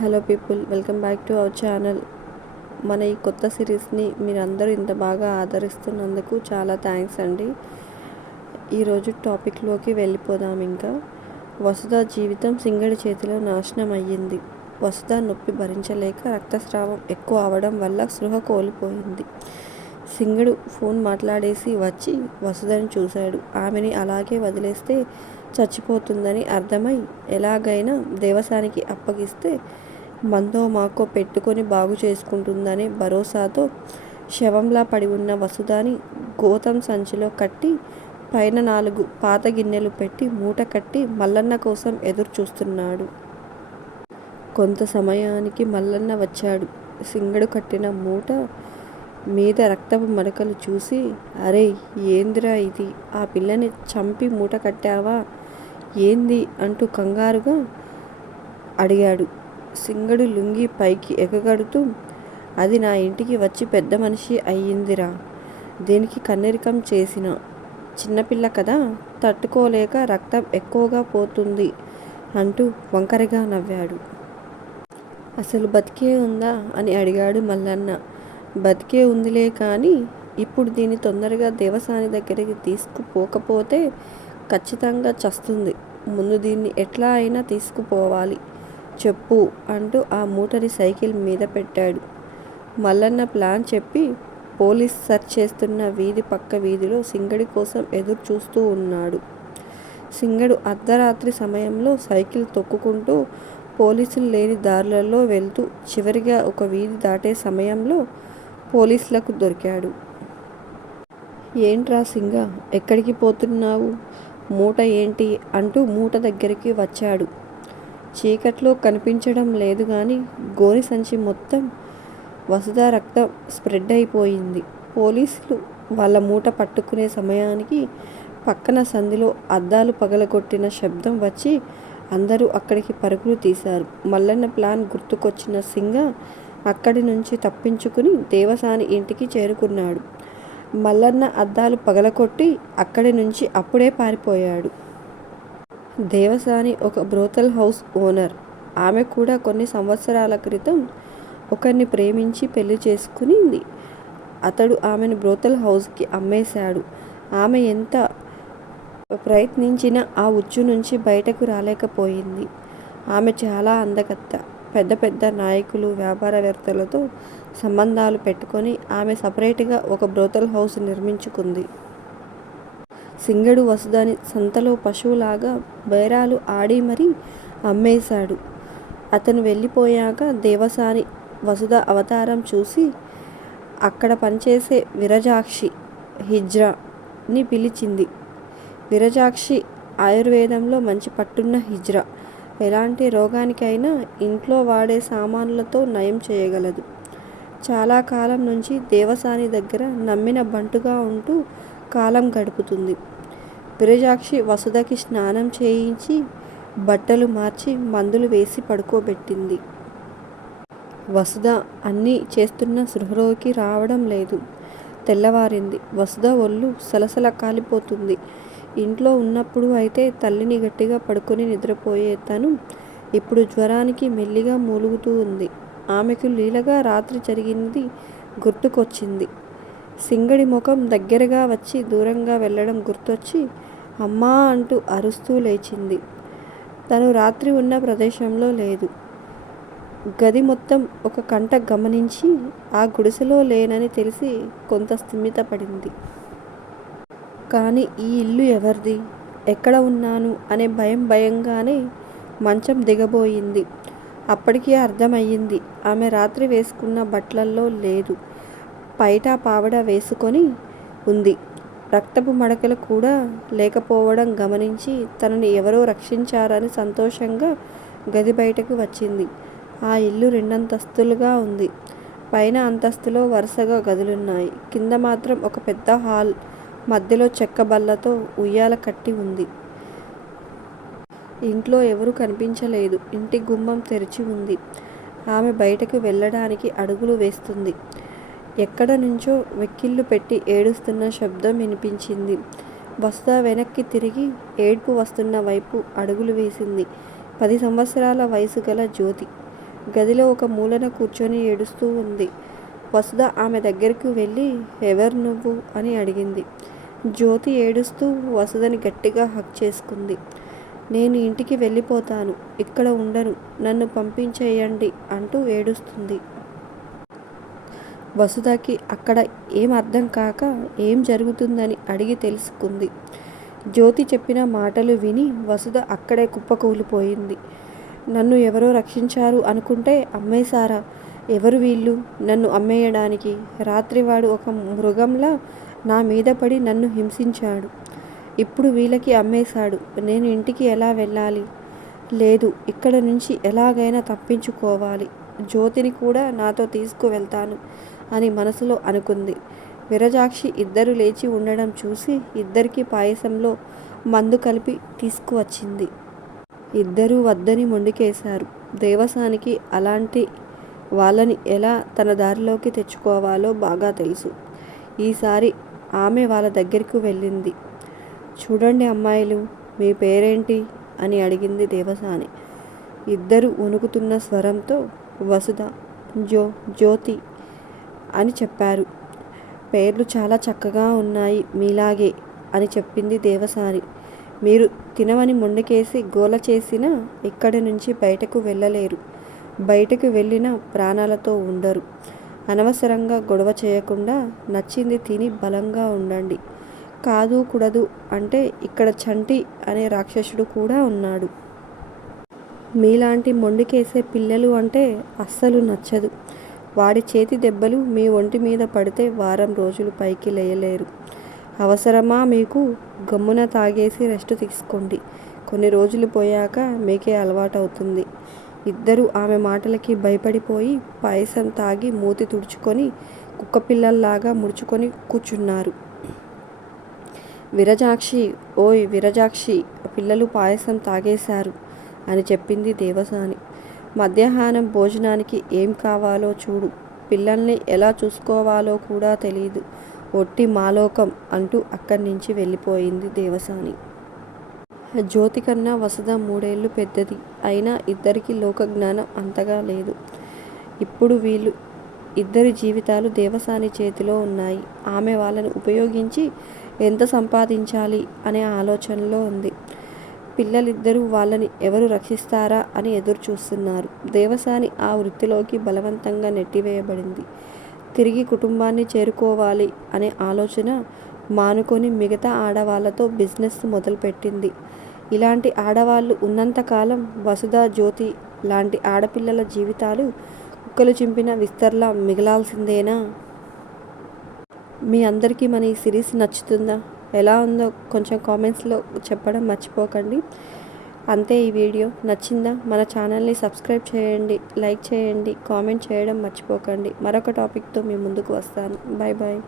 Hello people welcome back to our channel. మన ఈ కొత్త సిరీస్ని మీరందరూ ఇంత బాగా ఆదరిస్తున్నందుకు చాలా థ్యాంక్స్ అండి. ఈరోజు టాపిక్లోకి వెళ్ళిపోదాం ఇంకా. వసుధ జీవితం సింగడి చేతిలో నాశనం అయ్యింది. వసుధ నొప్పి భరించలేక రక్తస్రావం ఎక్కువ అవడం వల్ల సృహ కోల్పోయింది. సింగడు ఫోన్ మాట్లాడేసి వచ్చి వసుధని చూశాడు. ఆమెని అలాగే వదిలేస్తే చచ్చిపోతుందని అర్థమై ఎలాగైనా దేవసానికి అప్పగిస్తే మందో మాకో పెట్టుకొని బాగు చేసుకుంటుందనే భరోసాతో శవంలా పడి ఉన్న వసుధాని గోతం సంచిలో కట్టి పైన నాలుగు పాత గిన్నెలు పెట్టి మూట కట్టి మల్లన్న కోసం ఎదురు చూస్తున్నాడు. కొంత సమయానికి మల్లన్న వచ్చాడు. సింగడు కట్టిన మూట మీద రక్తపు మరకలు చూసి అరే ఏందిరా ఇది? ఆ పిల్లని చంపి మూట కట్టావా? ఏంది? అంటూ కంగారుగా అడిగాడు. సింగడు లుంగి పైకి ఎగగడుతూ అది నా ఇంటికి వచ్చి పెద్ద మనిషి అయ్యిందిరా. దీనికి కన్నెరికం చేసిన? చిన్నపిల్ల కదా తట్టుకోలేక రక్తం ఎక్కువగా పోతుంది అంటూ వంకరగా నవ్వాడు. అసలు బతికే ఉందా అని అడిగాడు మల్లన్న. బతికే ఉందిలే కానీ ఇప్పుడు దీన్ని తొందరగా దేవసాని దగ్గరికి తీసుకుపోకపోతే ఖచ్చితంగా చస్తుంది. ముందు దీన్ని ఎట్లా అయినా తీసుకుపోవాలి. చెప్పు అంటూ ఆ మూటని సైకిల్ మీద పెట్టాడు. మల్లన్న ప్లాన్ చెప్పి పోలీస్ సర్చ్ చేస్తున్న వీధి పక్క వీధిలో సింగడి కోసం ఎదురు చూస్తూ ఉన్నాడు. సింగడు అర్ధరాత్రి సమయంలో సైకిల్ తొక్కుకుంటూ పోలీసులు లేని దారులలో వెళ్తూ చివరిగా ఒక వీధి దాటే సమయంలో పోలీసులకు దొరికాడు. ఏంట్రా సింగ ఎక్కడికి పోతున్నావు? మూట ఏంటి? అంటూ మూట దగ్గరికి వచ్చాడు. చీకట్లో కనిపించడం లేదు కానీ గోని సంచి మొత్తం వసుధ రక్తం స్ప్రెడ్ అయిపోయింది. పోలీసులు వాళ్ళ మూట పట్టుకునే సమయానికి పక్కన సంధిలో అద్దాలు పగలగొట్టిన శబ్దం వచ్చి అందరూ అక్కడికి పరుగులు తీశారు. మల్లన్న ప్లాన్ గుర్తుకొచ్చిన సింగ అక్కడి నుంచి తప్పించుకుని దేవసాని ఇంటికి చేరుకున్నాడు. మల్లన్న అద్దాలు పగలకొట్టి అక్కడి నుంచి అప్పుడే పారిపోయాడు. దేవసాని ఒక బ్రోతల్ హౌస్ ఓనర్. ఆమె కూడా కొన్ని సంవత్సరాల క్రితం ఒకరిని ప్రేమించి పెళ్ళి చేసుకునింది. అతడు ఆమెను బ్రోతల్ హౌస్కి అమ్మేశాడు. ఆమె ఎంత ప్రయత్నించినా ఆ ఉచ్చు నుంచి బయటకు రాలేకపోయింది. ఆమె చాలా అందగత్త పెద్ద పెద్ద నాయకులు వ్యాపారవేత్తలతో సంబంధాలు పెట్టుకొని ఆమె సపరేట్గా ఒక బ్రోతల్ హౌస్ నిర్మించుకుంది. సింగడు వసుదని సంతలో పశువులాగా బేరాలు ఆడి మరీ అమ్మేశాడు. అతను వెళ్ళిపోయాక దేవసాని వసుధ అవతారం చూసి అక్కడ పనిచేసే విరజాక్షి హిజ్రాని పిలిచింది. విరజాక్షి ఆయుర్వేదంలో మంచి పట్టున్న హిజ్రా. ఎలాంటి రోగానికైనా ఇంట్లో వాడే సామాన్లతో నయం చేయగలదు. చాలా కాలం నుంచి దేవసాని దగ్గర నమ్మిన బంటుగా ఉంటూ కాలం గడుపుతుంది. విరజాక్షి వసుధకి స్నానం చేయించి బట్టలు మార్చి మందులు వేసి పడుకోబెట్టింది. వసుధ అన్నీ చేస్తున్న సృహలోకి రావడం లేదు. తెల్లవారింది. వసుధ ఒళ్ళు సలసల కాలిపోతుంది. ఇంట్లో ఉన్నప్పుడు అయితే తల్లిని గట్టిగా పడుకొని నిద్రపోయే తను ఇప్పుడు జ్వరానికి మెల్లిగా మూలుగుతూ ఉంది. ఆమెకు లీలగా రాత్రి జరిగింది గుర్తుకొచ్చింది. సింగడి ముఖం దగ్గరగా వచ్చి దూరంగా వెళ్ళడం గుర్తొచ్చి అమ్మా అంటూ అరుస్తూ లేచింది. తను రాత్రి ఉన్న ప్రదేశంలో లేదు. గది మొత్తం ఒక కంట గమనించి ఆ గుడిసెలో లేనని తెలిసి కొంత స్థిమితపడింది కానీ ఈ ఇల్లు ఎవరిది? ఎక్కడ ఉన్నాను? అనే భయం భయంగానే మంచం దిగబోయింది. అప్పటికీ అర్థమయ్యింది. ఆమె రాత్రి వేసుకున్న బట్టలల్లో లేదు. పైట పావడ వేసుకొని ఉంది. రక్తపు మడకలు కూడా లేకపోవడం గమనించి తనని ఎవరో రక్షించారని సంతోషంగా గది బయటకు వచ్చింది. ఆ ఇల్లు రెండంతస్తులుగా ఉంది. పైన అంతస్తులో వరుసగా గదులున్నాయి. కింద మాత్రం ఒక పెద్ద హాల్ మధ్యలో చెక్క బల్లతో ఉయ్యాల కట్టి ఉంది. ఇంట్లో ఎవరు కనిపించలేదు. ఇంటి గుమ్మం తెరిచి ఉంది. ఆమె బయటకు వెళ్ళడానికి అడుగులు వేస్తుంది. ఎక్కడ నుంచో వెక్కిళ్ళు పెట్టి ఏడుస్తున్న శబ్దం వినిపించింది. వసుధ వెనక్కి తిరిగి ఏడ్పు వస్తున్న వైపు అడుగులు వేసింది. పది సంవత్సరాల వయసు గల జ్యోతి గదిలో ఒక మూలన కూర్చొని ఏడుస్తూ ఉంది. వసుధ ఆమె దగ్గరకు వెళ్ళి ఎవరు నువ్వు? అని అడిగింది. జ్యోతి ఏడుస్తూ వసుధని గట్టిగా హక్ చేసుకుంది. నేను ఇంటికి వెళ్ళిపోతాను. ఇక్కడ ఉండను. నన్ను పంపించేయండి అంటూ ఏడుస్తుంది. వసుధకి అక్కడ ఏం అర్థం కాక ఏం జరుగుతుందని అడిగి తెలుసుకుంది. జ్యోతి చెప్పిన మాటలు విని వసుధ అక్కడే కుప్పకూలిపోయింది. నన్ను ఎవరో రక్షించారు అనుకుంటే అమ్మేశారా ఎవరు వీళ్ళు? నన్ను అమ్మేయడానికి రాత్రివాడు ఒక మృగంలా నా మీద పడి నన్ను హింసించాడు. ఇప్పుడు వీళ్ళకి అమ్మేశాడు. నేను ఇంటికి ఎలా వెళ్ళాలి? లేదు ఇక్కడ నుంచి ఎలాగైనా తప్పించుకోవాలి. జ్యోతిని కూడా నాతో తీసుకువెళ్తాను అని మనసులో అనుకుంది. విరజాక్షి ఇద్దరు లేచి ఉండడం చూసి ఇద్దరికి పాయసంలో మందు కలిపి తీసుకువచ్చింది. ఇద్దరూ వద్దని మొండికేశారు. దేవసానికి అలాంటి వాళ్ళని ఎలా తన దారిలోకి తెచ్చుకోవాలో బాగా తెలుసు. ఈసారి ఆమె వాళ్ళ దగ్గరికి వెళ్ళింది. చూడండి అమ్మాయిలు మీ పేరేంటి? అని అడిగింది దేవసాని. ఇద్దరు వణుకుతున్న స్వరంతో వసుధ జో జ్యోతి అని చెప్పారు. పేర్లు చాలా చక్కగా ఉన్నాయి మీలాగే అని చెప్పింది దేవసారి మీరు తినమని మొండికేసి గోల చేసినా ఇక్కడి నుంచి బయటకు వెళ్ళలేరు. బయటకు వెళ్ళిన ప్రాణాలతో ఉండరు. అనవసరంగా గొడవ చేయకుండా నచ్చింది తిని బలంగా ఉండండి. కాదు కూడదు అంటే ఇక్కడ చంటి అనే రాక్షసుడు కూడా ఉన్నాడు. మీలాంటి మొండికేసే పిల్లలు అంటే అస్సలు నచ్చదు. వాడి చేతి దెబ్బలు మీ ఒంటి మీద పడితే వారం రోజులు పైకి లేయలేరు. అవసరమా మీకు? గమ్మున తాగేసి రెస్ట్ తీసుకోండి. కొన్ని రోజులు పోయాక మీకే అలవాటవుతుంది. ఇద్దరు ఆమె మాటలకి భయపడిపోయి పాయసం తాగి మూతి తుడుచుకొని కుక్కపిల్లల్లాగా ముడుచుకొని కూర్చున్నారు. విరజాక్షి ఓయ్ విరజాక్షి పిల్లలు పాయసం తాగేశారు. అని చెప్పింది దేవసాని. మధ్యాహ్నం భోజనానికి ఏం కావాలో చూడు. పిల్లల్ని ఎలా చూసుకోవాలో కూడా తెలియదు ఒట్టి మాలోకం అంటూ అక్కడి నుంచి వెళ్ళిపోయింది దేవసాని. జ్యోతి కన్నా వసద మూడేళ్ళు పెద్దది. అయినా ఇద్దరికి లోకజ్ఞానం అంతగా లేదు. ఇప్పుడు వీళ్ళు ఇద్దరి జీవితాలు దేవసాని చేతిలో ఉన్నాయి. ఆమె వాళ్ళని ఉపయోగించి ఎంత సంపాదించాలి అనే ఆలోచనలో ఉంది. పిల్లలిద్దరూ వాళ్ళని ఎవరు రక్షిస్తారా అని ఎదురు చూస్తున్నారు దేవసాని ఆ వృత్తిలోకి బలవంతంగా నెట్టివేయబడింది. తిరిగి కుటుంబాన్ని చేరుకోవాలి అనే ఆలోచన మానుకొని మిగతా ఆడవాళ్ళతో బిజినెస్ మొదలుపెట్టింది. ఇలాంటి ఆడవాళ్ళు ఉన్నంతకాలం వసుధ జ్యోతి లాంటి ఆడపిల్లల జీవితాలు కుక్కలు చింపిన విస్తర్లా మిగలాల్సిందేనా? మీ అందరికీ మన ఈ సిరీస్ నచ్చుతుందా? ఎలా ఉందో కొంచెం కామెంట్స్లో చెప్పడం మర్చిపోకండి. అంతే ఈ వీడియో. నచ్చిందా? మన ఛానల్ని సబ్స్క్రైబ్ చేయండి లైక్ చేయండి కామెంట్ చేయడం మర్చిపోకండి. మరొక టాపిక్తో మీ ముందుకు వస్తాను. Bye bye